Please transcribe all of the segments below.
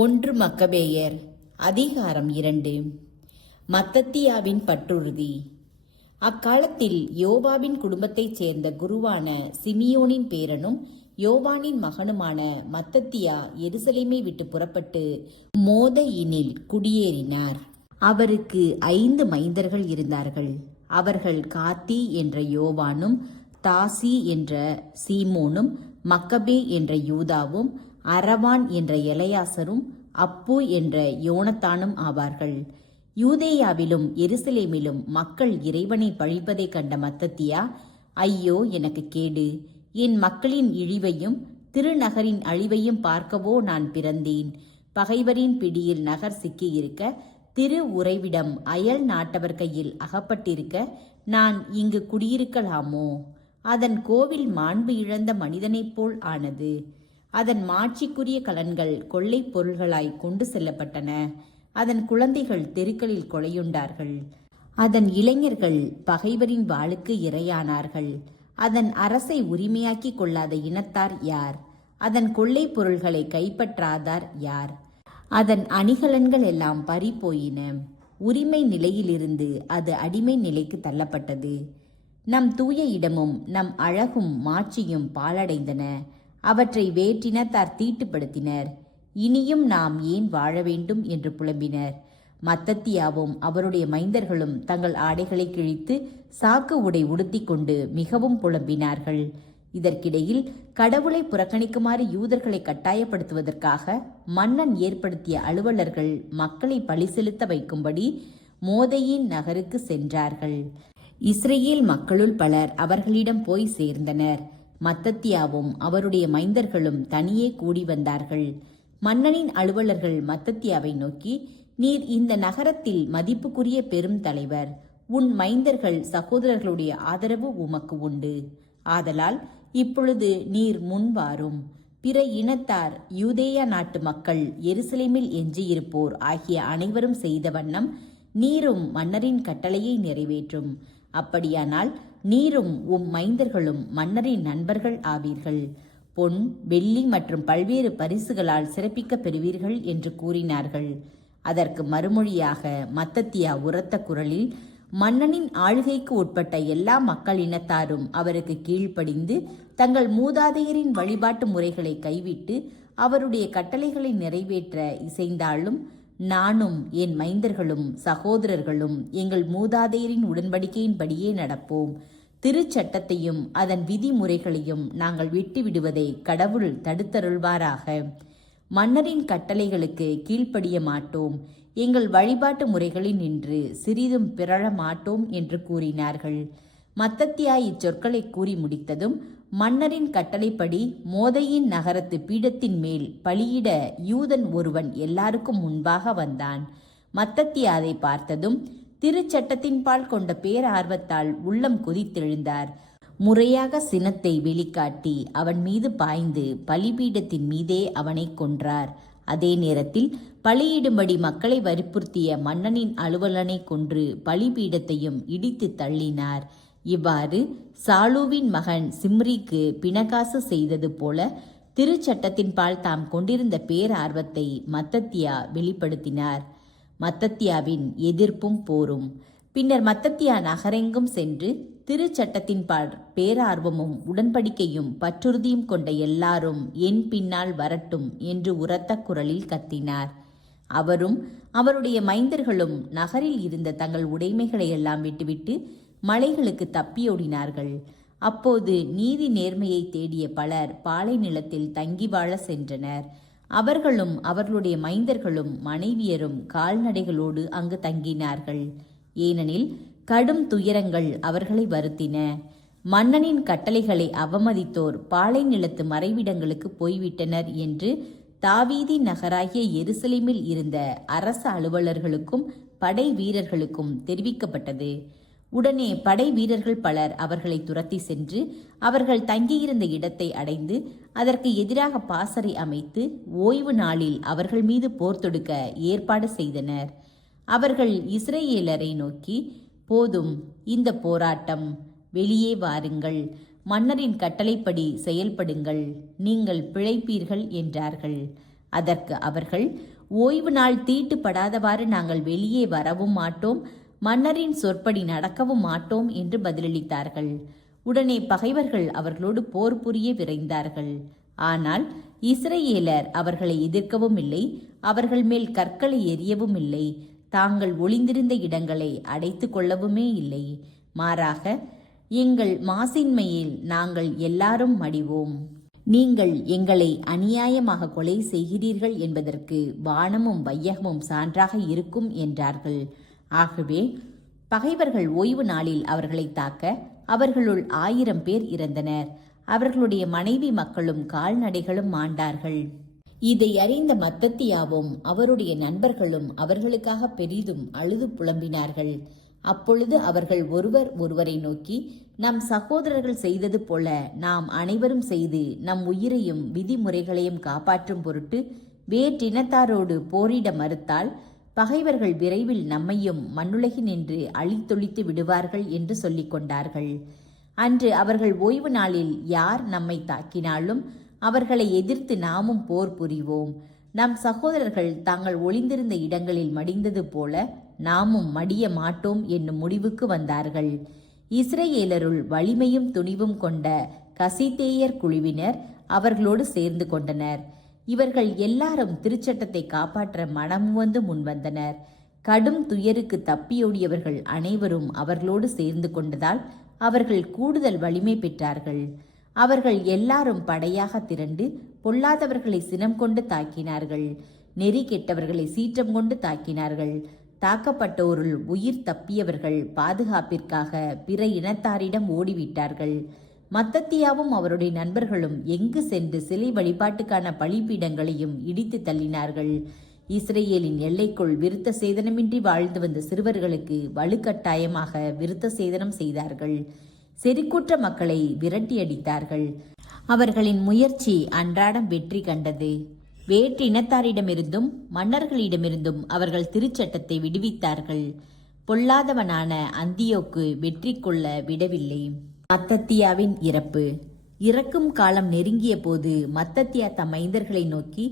ஒன்று மக்கபேயர் அதிகாரம் 2. மத்தத்தியாவின் பற்றுறுதி. அக்காலத்தில் யோவாவின் குடும்பத்தைச் சேர்ந்த குருவான சிமியோனின் பேரனும் யோவானின் மகனுமான மத்தத்தியா எருசலேமை விட்டு புறப்பட்டு மோதயினில் குடியேறினார். அவருக்கு 5 மைந்தர்கள் இருந்தார்கள். அவர்கள் காத்தி என்ற யோவானும், தாசி என்ற சீமோனும், மக்கபே என்ற யூதாவும், அரவான் என்ற எலையாசரும், அப்பு என்ற யோனத்தானும் ஆவார்கள். யூதேயாவிலும் எருசலேமிலும் மக்கள் இறைவனை பழிப்பதைக் கண்ட மத்தத்தியா, ஐயோ எனக்கு கேடு! என் மக்களின் இழிவையும் திருநகரின் அழிவையும் பார்க்கவோ நான் பிறந்தேன். பகைவரின் பிடியில் நகர் சிக்கியிருக்க, திரு உறைவிடம் அயல் நாட்டவர் கையில் அகப்பட்டிருக்க நான் இங்கு குடியிருக்கலாமோ? அதன் கோவில் மாண்பு இழந்த மனிதனைப் போல் ஆனது. அதன் மாட்சிக்குரிய கலன்கள் கொள்ளை பொருள்களாய் கொண்டு செல்லப்பட்டன. அதன் குழந்தைகள் தெருக்களில் கொலையுண்டார்கள். அதன் இளைஞர்கள் பகைவரின் வாளுக்கு இரையானார்கள். அதன் அரசை உரிமையாக்கி கொள்ளாத இனத்தார் யார்? அதன் கொள்ளை பொருள்களை கைப்பற்றாதார் யார்? அதன் அணிகலன்கள் எல்லாம் பறிபோயின. உரிமை நிலையிலிருந்து அது அடிமை நிலைக்கு தள்ளப்பட்டது. நம் தூய இடமும் நம் அழகும் மாட்சியும் பாழடைந்தன. அவற்றை வேற்றினத்தார் தீட்டுப்படுத்தினர். இனியும் நாம் ஏன் வாழ வேண்டும் என்று புலம்பினர். மத்தத்தியாவும் அவருடைய மைந்தர்களும் தங்கள் ஆடைகளை கிழித்து சாக்கு உடை உடுத்தி கொண்டு மிகவும் புலம்பினார்கள். இதற்கிடையில் கடவுளை புறக்கணிக்குமாறு யூதர்களை கட்டாயப்படுத்துவதற்காக மன்னன் ஏற்படுத்திய அலுவலர்கள் மக்களை பழி செலுத்த வைக்கும்படி மோதயின் நகருக்கு சென்றார்கள். இஸ்ரேல் மக்களுள் பலர் அவர்களிடம் போய் சேர்ந்தனர். மத்தத்தியாவும் அவருடைய மைந்தர்களும் தனியே கூடி வந்தார்கள். மன்னனின் அலுவலர்கள் மத்தத்தியாவை நோக்கி, நீர் இந்த நகரத்தில் மதிப்புக்குரிய பெரும் தலைவர். உன் மைந்தர்கள் சகோதரர்களுடைய ஆதரவு உமக்கு உண்டு. ஆதலால் இப்பொழுது நீர் முன்வாரும். பிற இனத்தார், யூதேயா நாட்டு மக்கள், எருசலேமில் எஞ்சியிருப்போர் ஆகிய அனைவரும் செய்த வண்ணம் நீரும் மன்னரின் கட்டளையை நிறைவேற்றும். அப்படியானால் நீரும் உம் மைந்தர்களும் மன்னரின் நண்பர்கள் ஆவீர்கள். பொன், வெள்ளி மற்றும் பல்வேறு பரிசுகளால் சிறப்பிக்க பெறுவீர்கள் என்று கூறினார்கள். அதற்கு மறுமொழியாக மத்தத்தியா உரத்த குரலில், மன்னனின் ஆளுகைக்கு உட்பட்ட எல்லா மக்கள் இனத்தாரும் அவருக்கு கீழ்ப்படிந்து தங்கள் மூதாதையரின் வழிபாட்டு முறைகளை கைவிட்டு அவருடைய கட்டளைகளை நிறைவேற்ற இசைந்தாலும் நானும் என் மைந்தர்களும் சகோதரர்களும் எங்கள் மூதாதையரின் உடன்படிக்கையின்படியே நடப்போம். திருச்சட்டத்தையும் அதன் விதிமுறைகளையும் நாங்கள் விட்டுவிடுவதை கடவுள் தடுத்தருள்வாராக. மன்னரின் கட்டளைகளுக்கு கீழ்ப்படிய மாட்டோம். எங்கள் வழிபாட்டு முறைகளில் நின்று சிறிதும் பிறழ மாட்டோம் என்று கூறினார்கள். மத்தத்தியா இச்சொற்களை கூறி முடித்ததும் மன்னரின் கட்டளைப்படி மோதயின் நகரத்து பீடத்தின் மேல் பலியிட யூதன் ஒருவன் எல்லாருக்கும் முன்பாக வந்தான். மத்தத்தியா அதை பார்த்ததும் திருச்சட்டத்தின் பால் கொண்ட பேரார்வத்தால் உள்ளம் கொதித்தெழுந்தார். முறையாக சினத்தை வெளிக்காட்டி அவன் மீது பாய்ந்து பலிபீடத்தின் மீதே அவனை கொன்றார். அதே நேரத்தில் பலியிடும்படி மக்களை வற்புறுத்திய மன்னனின் அலுவலனை கொன்று பலிபீடத்தையும் இடித்து தள்ளினார். இவ்வாறு சாலூவின் மகன் சிம்ரிக்கு பிணகாசு செய்தது போல திருச்சட்டத்தின் பால் தாம் கொண்டிருந்த பேரார்வத்தை மத்தத்தியா வெளிப்படுத்தினார். மத்தத்தியாவின் எதிர்ப்பும் போரும். பின்னர் மத்தத்தியா நகரெங்கும் சென்று திருச்சட்டத்தின் பால் பேரார்வமும் உடன்படிக்கையும் பற்றுறுதியும் கொண்ட எல்லாரும் என் பின்னால் வரட்டும் என்று உரத்த குரலில் கத்தினார். அவரும் அவருடைய மைந்தர்களும் நகரில் இருந்த தங்கள் உடைமைகளை எல்லாம் விட்டுவிட்டு மலைகளுக்கு தப்பியோடினார்கள். அப்போது நீதி நேர்மையை தேடிய பலர் பாலை நிலத்தில் தங்கி வாழ சென்றனர். அவர்களும் அவர்களுடைய மைந்தர்களும் மனைவியரும் கால்நடைகளோடு அங்கு தங்கினார்கள். ஏனெனில் கடும் துயரங்கள் அவர்களை வருத்தின. மன்னனின் கட்டளைகளை அவமதித்தோர் பாலை நிலத்து மறைவிடங்களுக்கு போய்விட்டனர் என்று தாவீதின் நகராகிய எருசலேமில் இருந்த அரச அலுவலர்களுக்கும் படை வீரர்களுக்கும் தெரிவிக்கப்பட்டது. உடனே படை வீரர்கள் பலர் அவர்களை துரத்தி சென்று அவர்கள் தங்கியிருந்த இடத்தை அடைந்து அதற்கு எதிராக பாசறை அமைத்து ஓய்வு நாளில் அவர்கள் மீது போர் தொடுக்க ஏற்பாடு செய்தனர். அவர்கள் இஸ்ரேலரை நோக்கி, போதும், இந்த போராட்டம், வெளியே வாருங்கள், மன்னரின் கட்டளைப்படி செயல்படுங்கள், நீங்கள் பிழைப்பீர்கள் என்றார்கள். அதற்கு அவர்கள், ஓய்வு நாள் தீட்டுப்படாதவாறு நாங்கள் வெளியே வரவும் மாட்டோம், மன்னரின் சொற்படி நடக்கவும் மாட்டோம் என்று பதிலளித்தார்கள். உடனே பகைவர்கள் அவர்களோடு போர் புரிய விரைந்தார்கள். ஆனால் இஸ்ரவேலர் அவர்களை எதிர்க்கவும் இல்லை, அவர்கள் மேல் கற்களை எறியவும் இல்லை, தாங்கள் ஒளிந்திருந்த இடங்களை அடைத்து கொள்ளவுமே இல்லை. மாறாக, எங்கள் மாசின்மையில் நாங்கள் எல்லாரும் மடிவோம், நீங்கள் எங்களை அநியாயமாக கொலை செய்கிறீர்கள் என்பதற்கு வானமும் வையகமும் சான்றாக இருக்கும் என்றார்கள். ஆகவே பகைவர்கள் ஓய்வு நாளில் அவர்களை தாக்க அவர்களுள் 1000 பேர் இறந்தனர். அவர்களுடைய மனைவி மக்களும் கால்நடைகளும் மாண்டார்கள். இதை அறிந்த மத்தத்தியாவும் அவருடைய நண்பர்களும் அவர்களுக்காக பெரிதும் அழுது புலம்பினார்கள். அப்பொழுது அவர்கள் ஒருவர் ஒருவரை நோக்கி, நம் சகோதரர்கள் செய்தது போல நாம் அனைவரும் செய்து நம் உயிரையும் விதிமுறைகளையும் காப்பாற்றும் பொருட்டு வேற்றினத்தாரோடு போரிட மறுத்தால் பகைவர்கள் விரைவில் நம்மையும் மண்ணுலகினின்று அழித்தொழித்து விடுவார்கள் என்று சொல்லிக் கொண்டார்கள். அன்று அவர்கள் ஓய்வு நாளில் யார் நம்மை தாக்கினாலும் அவர்களை எதிர்த்து நாமும் போர் புரிவோம், நம் சகோதரர்கள் தாங்கள் ஒளிந்திருந்த இடங்களில் மடிந்தது போல நாமும் மடிய மாட்டோம் என்னும் முடிவுக்கு வந்தார்கள். இஸ்ரவேலருள் வலிமையும் துணிவும் கொண்ட கசிதேயர் குழுவினர் அவர்களோடு சேர்ந்து கொண்டனர். இவர்கள் எல்லாரும் திருச்சட்டத்தை காப்பாற்ற மனமுவந்து முன்வந்தனர். கடும் துயருக்கு தப்பியோடியவர்கள் அனைவரும் அவர்களோடு சேர்ந்து கொண்டதால் அவர்கள் கூடுதல் வலிமை பெற்றார்கள். அவர்கள் எல்லாரும் படையாக திரண்டு பொல்லாதவர்களை சினம் கொண்டு தாக்கினார்கள், நெறி கெட்டவர்களை சீற்றம் கொண்டு தாக்கினார்கள். தாக்கப்பட்டோருள் உயிர் தப்பியவர்கள் பாதுகாப்பிற்காக பிற இனத்தாரிடம் ஓடிவிட்டார்கள். மத்தத்தியாவும் அவருடைய நண்பர்களும் எங்கு சென்று சிலை வழிபாட்டுக்கான பலிபீடங்களையும் இடித்து தள்ளினார்கள். இஸ்ரேலின் எல்லைக்குள் விருத்த சேதனமின்றி வாழ்ந்து வந்த சிறுவர்களுக்கு வலுக்கட்டாயமாக விருத்த சேதனம் செய்தார்கள். செறிக்குற்ற மக்களை விரட்டியடித்தார்கள். அவர்களின் முயற்சி அன்றாடம் வெற்றி கண்டது. வேற்று இனத்தாரிடமிருந்தும் மன்னர்களிடமிருந்தும் அவர்கள் திருச்சட்டத்தை விடுவித்தார்கள். பொல்லாதவனான அந்தியோக்கு வெற்றி கொள்ள விடவில்லை. மத்தத்தியாவின் இறப்பு. இறக்கும் காலம் நெருங்கிய போது மத்தத்தியா தம் மைந்தர்களை நோக்கி,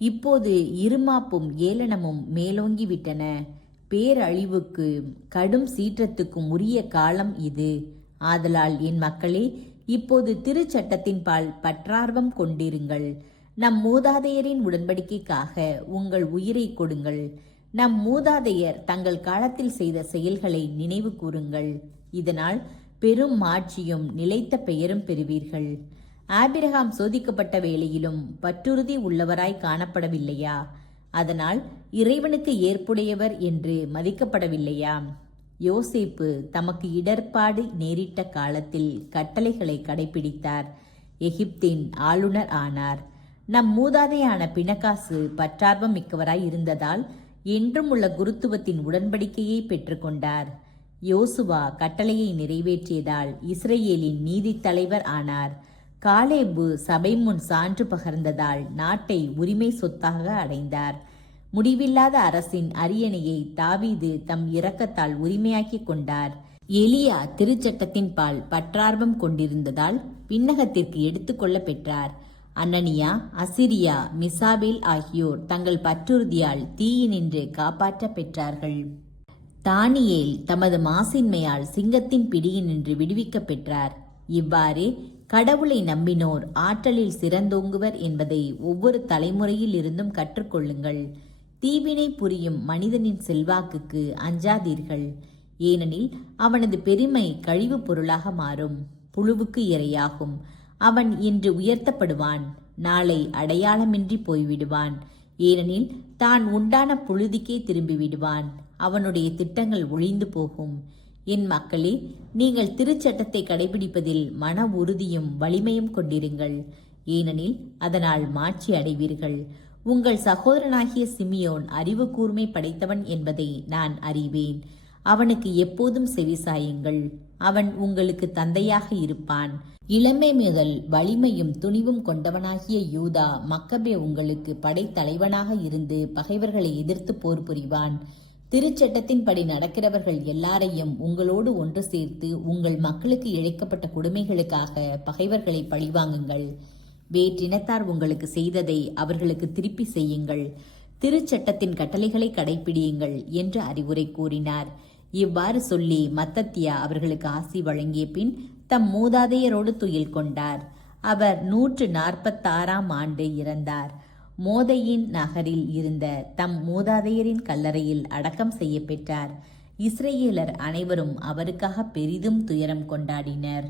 இப்போது இருமாப்பும் ஏளனமும் மேலோங்கிவிட்டன, பேரழிவுக்கு கடும் சீற்றத்துக்கும் உரிய காலம் இது. ஆதலால் என் மக்களே, இப்போது திருச்சட்டத்தின் பால் பற்றார்வம் கொண்டிருங்கள். நம் மூதாதையரின் உடன்படிக்கைக்காக உங்கள் உயிரை கொடுங்கள். நம் மூதாதையர் தங்கள் காலத்தில் செய்த செயல்களை நினைவு கூறுங்கள். இதனால் பெரும் மாட்சியும் நிலைத்த பெயரும் பெறுவீர்கள். ஆபிரகாம் சோதிக்கப்பட்ட வேளையிலும் பற்றுறுதி உள்ளவராய் காணப்படவில்லையா? அதனால் இறைவனுக்கு ஏற்புடையவர் என்று மதிக்கப்படவில்லையா? யோசேப்பு தமக்கு இடர்பாடு நேரிட்ட காலத்தில் கட்டளைகளை கடைபிடித்தார், எகிப்தின் ஆளுநர் ஆனார். நம் மூதாதையான பிணக்காசு பற்றார்வம் மிக்கவராய் இருந்ததால் என்றும் உள்ள குருத்துவத்தின் உடன்படிக்கையை பெற்றுக்கொண்டார். யோசுவா கட்டளையை நிறைவேற்றியதால் இஸ்ரேலின் நீதி தலைவர் ஆனார். காலேபு சபை முன் சான்று பகர்ந்ததால் நாட்டை உரிமை சொத்தாக அடைந்தார். முடிவில்லாத அரசின் அரியணையை தாவீது தம் இரக்கத்தால் உரிமையாக்கி கொண்டார். எலியா திருச்சட்டத்தின் பால் பற்றார்வம் கொண்டிருந்ததால் விண்ணகத்திற்கு எடுத்துக்கொள்ள பெற்றார். அனனியா, அசிரியா, மிசாபேல் ஆகியோர் தங்கள் பற்றுறுதியால் தீயினின்று காப்பாற்ற பெற்றார்கள். தானியேல் தமது மாசின்மையால் சிங்கத்தின் பிடியினின்று விடுவிக்க பெற்றார். இவ்வாறே கடவுளை நம்பினோர் ஆற்றலில் சிறந்தோங்குவர் என்பதை ஒவ்வொரு தலைமுறையில் இருந்தும் கற்றுக்கொள்ளுங்கள். தீவினை புரியும் மனிதனின் செல்வாக்குக்கு அஞ்சாதீர்கள். ஏனெனில் அவனது பெருமை கழிவு பொருளாக மாறும், புழுவுக்கு இரையாகும். அவன் இன்று உயர்த்தப்படுவான், நாளை அடையாளமின்றி போய்விடுவான். ஏனெனில் தான் உண்டான புழுதிக்கே திரும்பிவிடுவான். அவனுடைய திட்டங்கள் ஒழிந்து போகும். என் மக்களே, நீங்கள் திருச்சட்டத்தை கடைபிடிப்பதில் மன உறுதியும் வலிமையும் கொண்டிருங்கள். ஏனெனில் அதனால் மாட்சி அடைவீர்கள். உங்கள் சகோதரனாகிய சிமியோன் அறிவு கூர்மை படைத்தவன் என்பதை நான் அறிவேன். அவனுக்கு எப்போதும் செவிசாயுங்கள். அவன் உங்களுக்கு தந்தையாக இருப்பான். இளமை முதல் வலிமையும் துணிவும் கொண்டவனாகிய யூதா மக்கபே உங்களுக்கு படைத்தலைவனாக இருந்து பகைவர்களை எதிர்த்து போர் புரிவான். திருச்சட்டத்தின்படி நடக்கிறவர்கள் எல்லாரையும் உங்களோடு ஒன்று சேர்த்து உங்கள் மக்களுக்கு இழைக்கப்பட்ட கொடுமைகளுக்காக பகைவர்களை பழிவாங்குங்கள். வேற்றினத்தார் உங்களுக்கு செய்ததை அவர்களுக்கு திருப்பி செய்யுங்கள், திருச்சட்டத்தின் கட்டளைகளை கடைப்பிடியுங்கள் என்று அறிவுரை கூறினார். இவ்வாறு சொல்லி மத்தத்தியா அவர்களுக்கு ஆசி வழங்கிய பின் தம் மூதாதையரோடு துயில் கொண்டார். அவர் 146ஆம் ஆண்டு இறந்தார். மோதையின் நகரில் இருந்த தம் மூதாதையரின் கல்லறையில் அடக்கம் செய்ய பெற்றார். இஸ்ரேலர் அனைவரும் அவருக்காக பெரிதும் துயரம் கொண்டாடினர்.